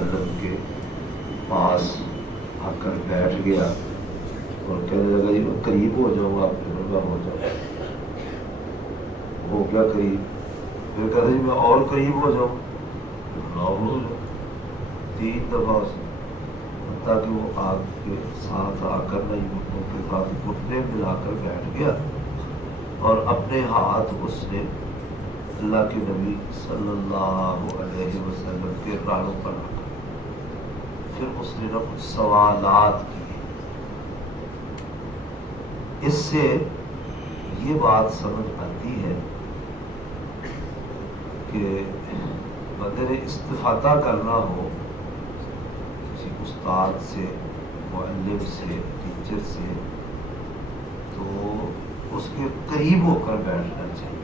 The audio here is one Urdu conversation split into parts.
وسلم کے پاس آ کر بیٹھ گیا اور کہنے لگا جی میں قریب ہو جاؤں آپ کے لگا ہو جاؤ. ہو گیا قریب. پھر کہتے جی میں اور قریب ہو جاؤں. اور ہو جاؤ 3 دفعہ تاکہ وہ آپ کے ساتھ آ کر نئی گھٹنوں کے ساتھ گھٹنے ملا کر بیٹھ گیا اور اپنے ہاتھ اس نے اللہ کے نبی صلی اللہ علیہ وسلم کے رانوں پر رکھا. پھر اس نے کچھ سوالات کیے. اس سے یہ بات سمجھ آتی ہے کہ بندے نے استفادہ کرنا ہو کسی استاد سے، معلم سے، ٹیچر سے، تو اس کے قریب ہو کر بیٹھنا چاہیے.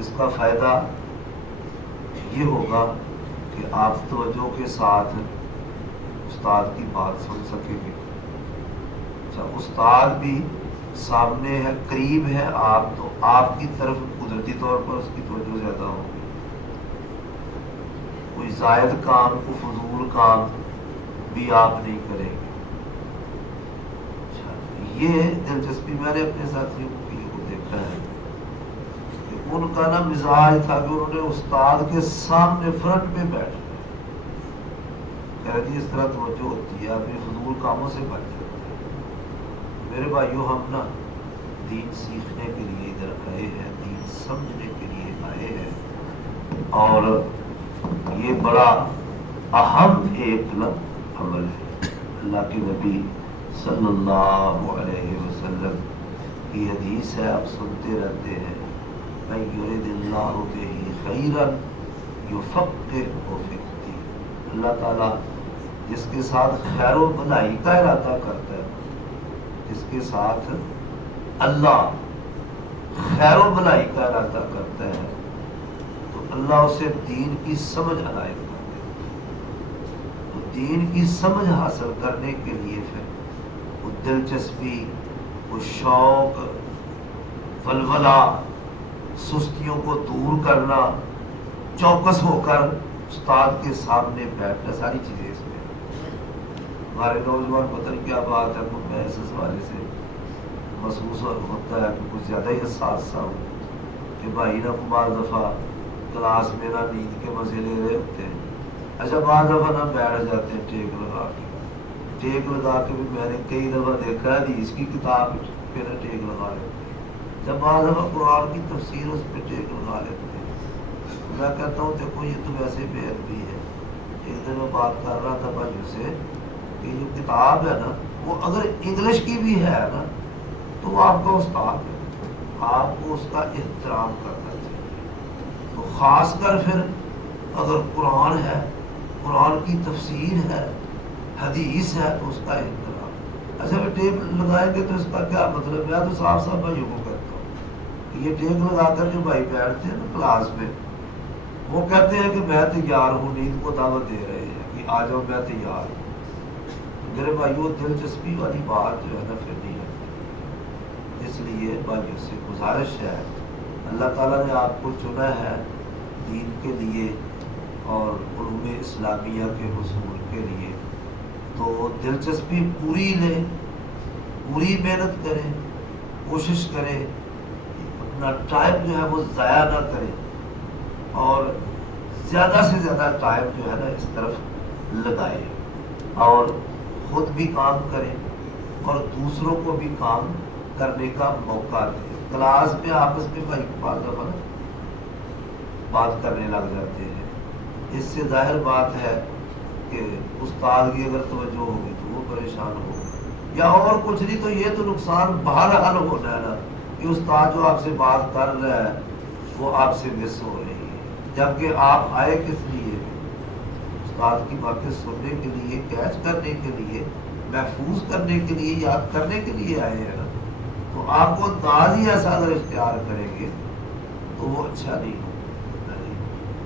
اس کا فائدہ یہ ہوگا کہ آپ توجہ کے ساتھ استاد کی بات سن سکیں گے. اچھا استاد بھی سامنے ہے، قریب ہے آپ، تو آپ کی طرف قدرتی طور پر اس کی توجہ زیادہ ہوگی. کوئی زائد کام، کوئی فضول کام بھی آپ نہیں کریں گے. اچھا یہ دلچسپی میں نے اپنے ساتھیوں کو دیکھا ہے کہ ان کا نا مزاج تھا کہ انہوں نے استاد کے سامنے فرنٹ میں بیٹھ کہہ دی اس طرح توجہ ہوتی ہے اپنے فضول کاموں سے بچ جاتے ہیں. میرے بھائیوں ہم نا دین سیکھنے کے لیے ادھر آئے ہیں، دین سمجھنے کے لیے آئے ہیں، اور یہ بڑا اہم ایک عمل ہے. اللہ کے نبی صلی اللہ علیہ وسلم کی حدیث ہے، آپ سنتے رہتے ہیں، من یرد اللہ بہ خیرا یفقہہ فی الدین. اللہ تعالیٰ جس کے ساتھ خیر و بھلائی کا ارادہ کرتا ہے، جس کے ساتھ اللہ خیر و بھلائی کا ارادہ کرتا ہے، تو اللہ اسے دین کی سمجھ عنایت کرتا ہے. تو دین کی سمجھ حاصل کرنے کے لیے پھر وہ دلچسپی، وہ شوق، ولولہ، سستیوں کو دور کرنا، چوکس ہو کر استاد کے سامنے بیٹھنا، ساری چیزیں اس میں. ہمارے نوجوان پتہ نہیں کیا بات ہے، تو میں اس حوالے سے محسوس ہوتا ہے کہ کچھ زیادہ ہی حساس سا ہوں کہ بھائی نا بعض دفعہ کلاس میں نا نیند کے مزے لے رہے ہوتے ہیں. اچھا بعض دفعہ نا بیٹھ جاتے ہیں ٹیک لگا کے. ٹیک لگا کے بھی میں نے کئی دفعہ دیکھا ہے حدیث کی کتاب پہ نا ٹیک لگا لیتے ہیں. جب بعض دفعہ قرآن کی تفسیر اس پہ ٹیک لگا لیتے ہیں. میں کہتا ہوں دیکھو یہ تو ویسے بے ادبی ہے. ایک دن میں بات کر رہا تھا بھائیوں سے کہ جو کتاب ہے نا وہ اگر انگلش کی بھی ہے نا تو وہ آپ کا استاد ہے، آپ کو اس کا احترام کرنا چاہیے. تو خاص کر پھر اگر قرآن ہے، قرآن کی تفسیر ہے، حدیث ہے، تو اس کا احترام. اچھا میں ٹیپ لگائیں گے تو اس کا کیا مطلب؟ میں تو صاف صاف بھائیوں کو کہتا ہوں کہ یہ ٹیپ لگا کر جو بھائی بیٹھتے ہیں نا کلاس میں، وہ کہتے ہیں کہ میں تیار ہوں، نیند کو دعوت دے رہے ہیں کہ آ جاؤ میں تیار ہوں. میرے بھائیوں دلچسپی والی بات جو ہے نا پھر نہیں ہے. اس لیے بھائیوں سے گزارش ہے، اللہ تعالیٰ نے آپ کو چنا ہے دین کے لیے اور علوم اسلامیہ کے حصول کے لیے، تو دلچسپی پوری لیں، پوری محنت کریں، کوشش کریں، اپنا ٹائم جو ہے وہ ضائع نہ کریں، اور زیادہ سے زیادہ ٹائم جو ہے نا اس طرف لگائیں، اور خود بھی کام کریں اور دوسروں کو بھی کام کرنے کا موقع دیں. کلاس میں آپس میں بھائی بعض دفعہ بات کرنے لگ جاتے ہیں. اس سے ظاہر بات ہے کہ استاد کی اگر توجہ ہوگی تو وہ پریشان ہوگا، یا اور کچھ نہیں تو یہ تو نقصان بہرحال ہونا ہے نا کہ استاد جو آپ سے بات کر رہا ہے وہ آپ سے مس ہو رہی ہے، جبکہ آپ آئے کس لیے؟ استاد کی باتیں سننے کے لیے، کیچ کرنے کے لیے، محفوظ کرنے کے لیے، یاد کرنے کے لیے آئے ہیں نا. تو آپ کو انداز ہی ایسا اگر اختیار کریں گے تو وہ اچھا نہیں ہو.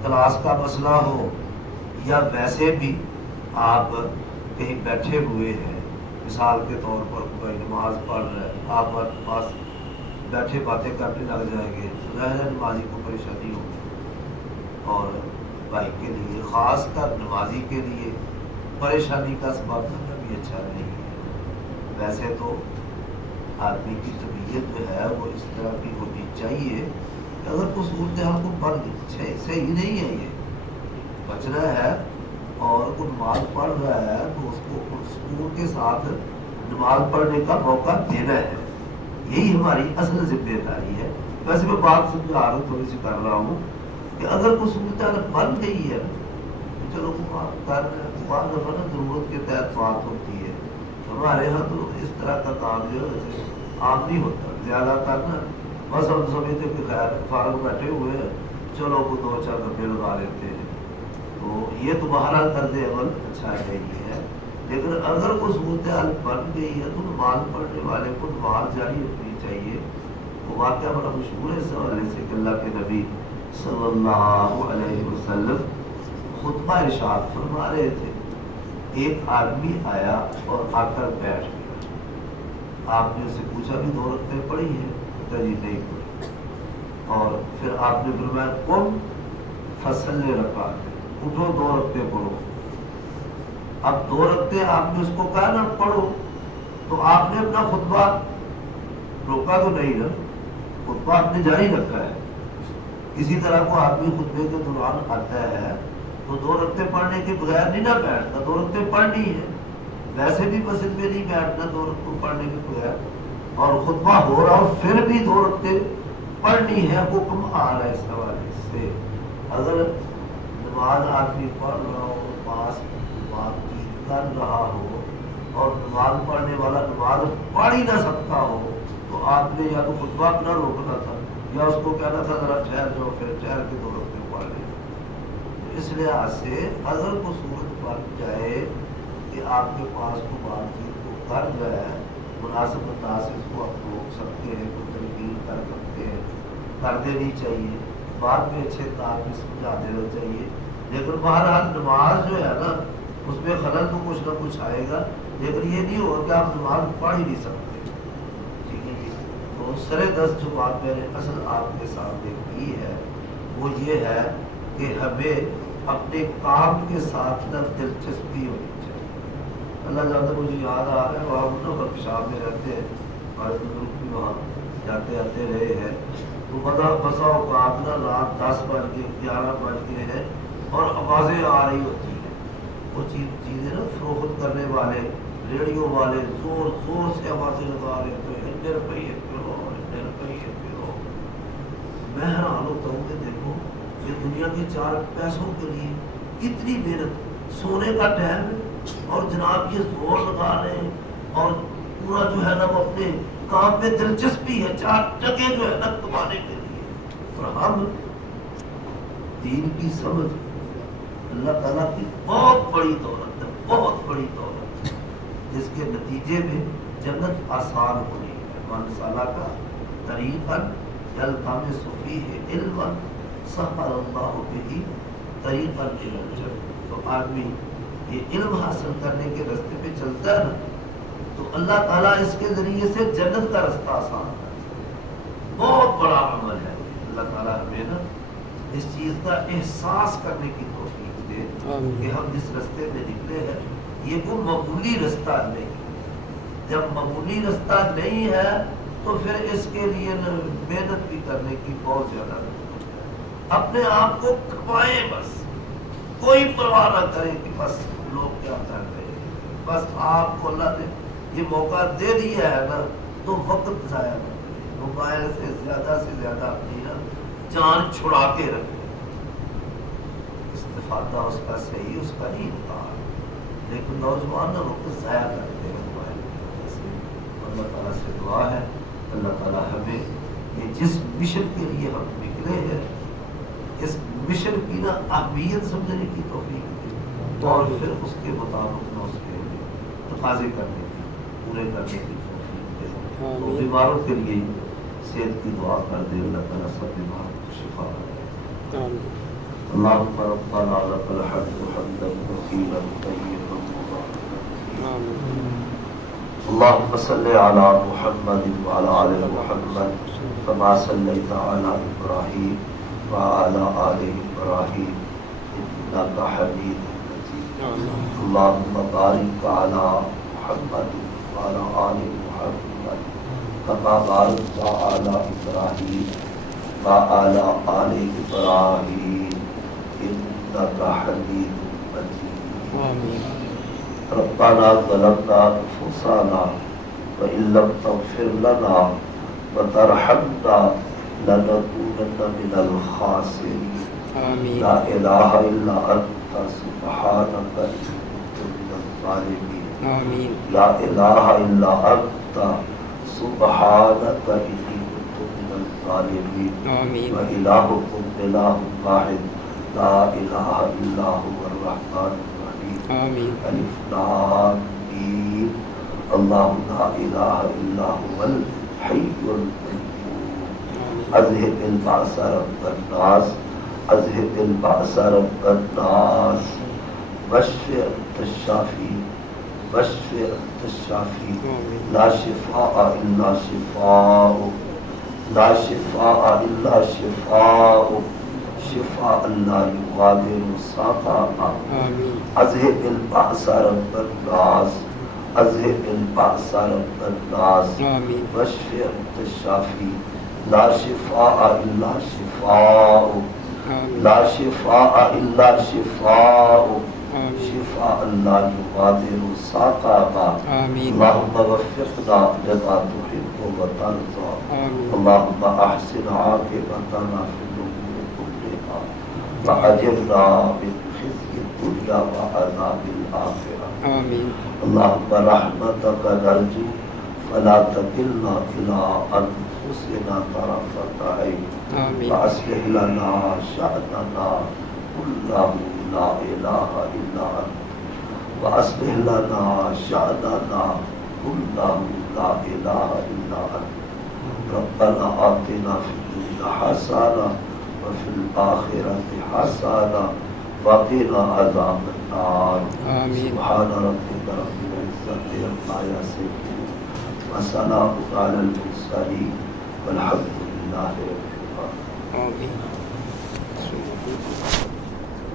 کلاس کا مسئلہ ہو یا ویسے بھی آپ کہیں بیٹھے ہوئے ہیں، مثال کے طور پر کوئی نماز پڑھ رہا ہے، آپ پاس بیٹھے باتیں کرنے لگ جائیں گے تو ظاہر ہے نمازی کو پریشانی ہوگی. اور بھائی کے لیے، خاص کر نمازی کے لیے پریشانی کا سبب بننا بھی اچھا نہیں ہے۔ ویسے تو آدمی کی طبیعت جو ہے وہ اس طرح کی ہونی چاہیے کہ اگر کوئی صورتحال کو بن صحیح نہیں ہے، یہ بچنا ہے اور کوئی نماز پڑھ رہا ہے تو اس کو سکون کے ساتھ نماز پڑھنے کا موقع دینا ہے، یہی ہماری اصل ذمہ داری ہے۔ ویسے میں بات سمجھا رہا ہوں، تھوڑی سی کر رہا ہوں کہ اگر کوئی صورتحال بن گئی ہے تو چلو بعض دفعہ نا ضرورت کے تحت بات ہوتی ہے۔ ہمارے یہاں تو اس طرح کا کام جو ہے عام نہیں ہوتا، زیادہ تر نا بس ہم سمجھتے کہ خیر فارغ بیٹھے ہوئے ہیں، چلو وہ 2-4 گھنٹے لگا لیتے ہیں، تو یہ تو بہرحال طرز عمل اچھا ہے ہی ہے۔ لیکن اگر کوئی صورتحال بن گئی ہے تو نماز پڑھنے والے کو نماز جاری رکھنی چاہیے۔ وہ واقعہ بڑا مشہور ہے اس حوالے سے کہ اللہ کے نبی صلی اللہ علیہ وسلم خطبہ ارشاد فرما رہے تھے، ایک آدمی آیا اور آ کر بیٹھ گیا۔ آپ نے اسے پوچھا بھی 2 رکعتیں پڑھی ہیں؟ کہا جی نہیں پڑھی۔ اور پھر آپ نے فرمایا قم فصلی رکعتین، اٹھو 2 رکعتیں پڑھو۔ اب 2 رکعتیں آپ نے اس کو کہا نا پڑھو، تو آپ نے اپنا خطبہ روکا تو نہیں نا، خطبہ آپ نے جاری رکھا ہے۔ اسی طرح کو آدمی خطبے کے دوران آتا ہے تو 2 رکعتیں پڑھنے کے بغیر نہیں نہ بیٹھتا، 2 رکعتیں پڑھنی ہے۔ ویسے بھی مسجد میں نہیں بیٹھنا 2 رکعتیں پڑھنے کے بغیر، اور خطبہ ہو رہا ہو پھر بھی 2 رکعتیں پڑھنی ہے، حکم آ رہا ہے اس حوالے سے۔ اگر نماز آدمی پڑھ رہا ہو، پاس بات چیت کر رہا ہو اور نماز پڑھنے والا نماز پڑھ ہی نہ سکتا ہو تو آپ نے یا تو خطبہ اپنا روکنا تھا یا اس کو کہنا تھا ذرا ٹھہر جاؤ، پھر ٹھہر کے 2 رکعتیں پڑھ لیں۔ اس لحاظ سے اگر کوئی صورت بن جائے کہ آپ کے پاس کو بات چیت کو کر رہا ہے، مناسب انداز سے اس کو آپ روک سکتے ہیں، کوئی تنقید کر سکتے ہیں، کر دینی چاہیے، بعد میں اچھے تار میں سمجھا دینا چاہیے۔ لیکن بہرحال نماز جو ہے نا اس میں خلل تو کچھ نہ کچھ آئے گا، لیکن یہ نہیں ہوگا کہ آپ نماز پڑھ ہی نہیں سکتے، ٹھیک ہے جی۔ تو سر دست جو بات میں نے اصل آپ کے سامنے کی ہے وہ یہ ہے کہ ہمیں اپنے کام کے ساتھ نہ دلچسپی ہونی چاہیے۔ اللہ جانتا مجھے یاد آ رہا ہے وہاں ہم ورک شاپ میں رہتے ہیں، ہمارے بزرگ بھی وہاں جاتے آتے رہے ہیں، تو بسا اوقات نا رات 10 بج گئے 11 بج گئے ہیں اور آوازیں آ رہی ہوتی ہیں، وہ چیزیں نا فروخت کرنے والے ریڈیو والے زور زور سے آوازیں لگا رہے تو 1 روپیے کلو 1 روپیے کلو۔ میں حیران ہوتا ہوں کہ دیکھو یہ دنیا کے 4 پیسوں کے لیے اتنی محنت، سونے کا ٹائم ہے اور جناب یہ زور لگا رہے ہیں، اور پورا جو ہے نا وہ اپنے کام میں دلچسپی ہے، 4 ٹکے جو ہے نا کمانے کے لیے۔ اور ہم دین کی سمجھ اللہ تعالیٰ کی بہت بڑی دولت ہے، بہت بڑی دولت ہے، جس کے نتیجے میں جنت آسان ہونی ہے۔ من سلک طریقا یلتمس فیہ علما سہل اللہ بہ طریقا الی الجنہ۔ تو آدمی یہ علم حاصل کرنے کے راستے پہ چلتا ہے نا تو اللہ تعالیٰ اس کے ذریعے سے جنت کا رستہ آسان ہے۔ بہت بڑا عمل ہے۔ اللہ تعالیٰ ہمیں نا اس چیز کا احساس کرنے کی توفیق دے کہ ہم جس رستے میں نکلے ہیں یہ کوئی معمولی رستہ نہیں۔ جب معمولی رستہ نہیں ہے تو پھر اس کے لیے محنت بھی کرنے کی بہت زیادہ ضرورت ہے۔ اپنے آپ کو کھپائیں، بس کوئی پرواہ نہ کریں کہ بس لوگ کیا کر رہے ہیں، بس آپ کو اللہ نے یہ موقع دے دیا ہے نا تو وقت ضائع نہ کریں، موبائل سے زیادہ اپنی نا جان چھڑا کے رکھیں، استفادہ اس کا صحیح، اس کا نہیں انکار۔ لیکن نوجوان نا وقت ضائع کرتے ہیں موبائل کی وجہ سے۔ اللہ تعالیٰ سے دعا ہے اللہ تعالیٰ ہمیں یہ جس مشن کے لیے ہم نکلے ہیں اس مشن کی نا اہمیت سمجھنے کی توفیق دے، اور پھر اس کے مطابق نہ اس کے تقاضے کرنے کی، پورے کرنے کی توفیق دے۔ تو بیماروں کے لیے صحت کی دعا کر دے، اللہ تعالیٰ سب بیماروں کو شفا دے۔ اللہم ربنا لک الحمد حمدا کثیرا طیبا مبارکا فیہ، اللہم صلی علی محمد وعلی آل محمد کما صلیت علی ابراہیم وعلی آل ابراہیم إنك حميد مجيد اللهم بارك على محمد وعلى آل محمد كما باركت على إبراهيم وعلى آل إبراهيم إنك حميد مجيد ربنا ظلمنا أنفسنا وإن لم تغفر لنا وترحمنا لنكونن من الخاسرين لا إله إلا أنت سبحانك إني كنت من الظالمين لا إله إلا أنت سبحانك إني كنت من الظالمين وإلهكم إله واحد لا إله إلا هو الرحمن الرحيم ألف لام ميم الله لا إله إلا هو الحي القيوم أذهب البأس رب الناس أذهب البأس رب الناس واشف أنت الشافي واشف أنت الشافي لا شفاء إلا شفاؤك لا شفاء إلا شفاؤك شفاء لا يغادر سقما أذهب البأس رب الناس أذهب البأس رب الناس واشف أنت الشافي لا شفاء إلا شفاؤك لا شفاء إلا شفاؤك شفاء لا يغادر سقما اللهم وفقنا لما تحب وترضى اللهم أحسن عاقبتنا في الأمور كلها وأجرنا من خزي الدنيا وعذاب الآخرة اللهم رحمتك نرجو فلا تكلنا إلى أنفسنا طرفة عين وأصلح لنا شأننا كله لا إله إلا أنت وأصلح لنا شأننا كله لا إله إلا أنت ربنا آتنا في الدنيا حسنة وفي الآخرة حسنة وقنا عذاب النار سبحان ربك رب العزة عما يصفون وسلام على المرسلين والحمد لله رب العالمين.